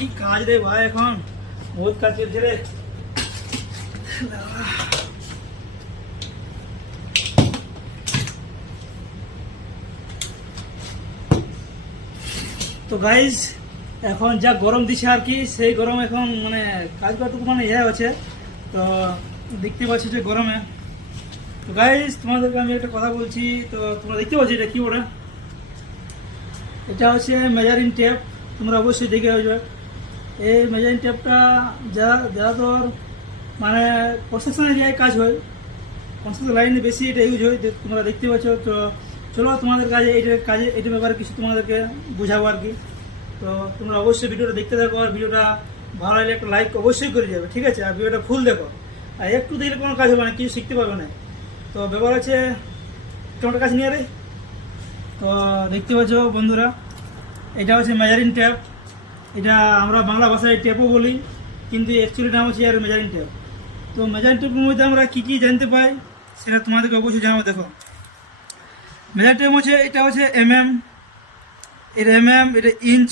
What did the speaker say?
কি কাজ রে ভাই, এখন বহুত কাজ চলছে রে। তো গাইজ এখন যা গরম দিছে আর কি, সেই গরম এখন মানে কাজ করাটুকু মানে আছে। তো দেখতে পাচ্ছি যে গরমে। তো গাইজ তোমাদেরকে আমি একটা কথা বলছি, তো তোমরা দেখতে পাচ্ছি এটা কি ওটা, এটা হচ্ছে মেজারিং টেপ। তোমরা অবশ্যই দেখে আসবে। এই মেজারিং টেপটা যারা তোর মানে কনস্ট্রাকশন এরিয়ায় কাজ হয়, কনস্ট্রাকশন লাইনে বেশি এটা ইউজ হয়, তোমরা দেখতে পাচ্ছ। তো চলো তোমাদের এটার ব্যাপারে কিছু তোমাদেরকে বুঝাবো আর কি। তো তোমরা অবশ্যই ভিডিওটা দেখতে থাকো, আর ভিডিওটা ভালো লাগলে একটা লাইক অবশ্যই করে যাবে, ঠিক আছে? আর ভিডিওটা ফুল দেখো, আর একটু দেখলে কোনো কাজ হবে না, কিছু শিখতে পারবে না। তো ব্যাপার আছে তোমার কাছে নিয়ে রে। তো দেখতে পাচ্ছ বন্ধুরা, এটা হচ্ছে মেজারিং ট্যাপ। এটা আমরা বাংলা ভাষায় ট্যাপও বলি, কিন্তু অ্যাকচুয়ালি নাম হচ্ছে আর মেজারিং ট্যাপ। তো মেজারিং ট্যাপের মধ্যে আমরা কী কী জানতে পাই সেটা তোমাদেরকে অবশ্যই জানাবো। দেখো, মেজারিং ট্যাপ হচ্ছে এটা হচ্ছে এটা ইঞ্চ,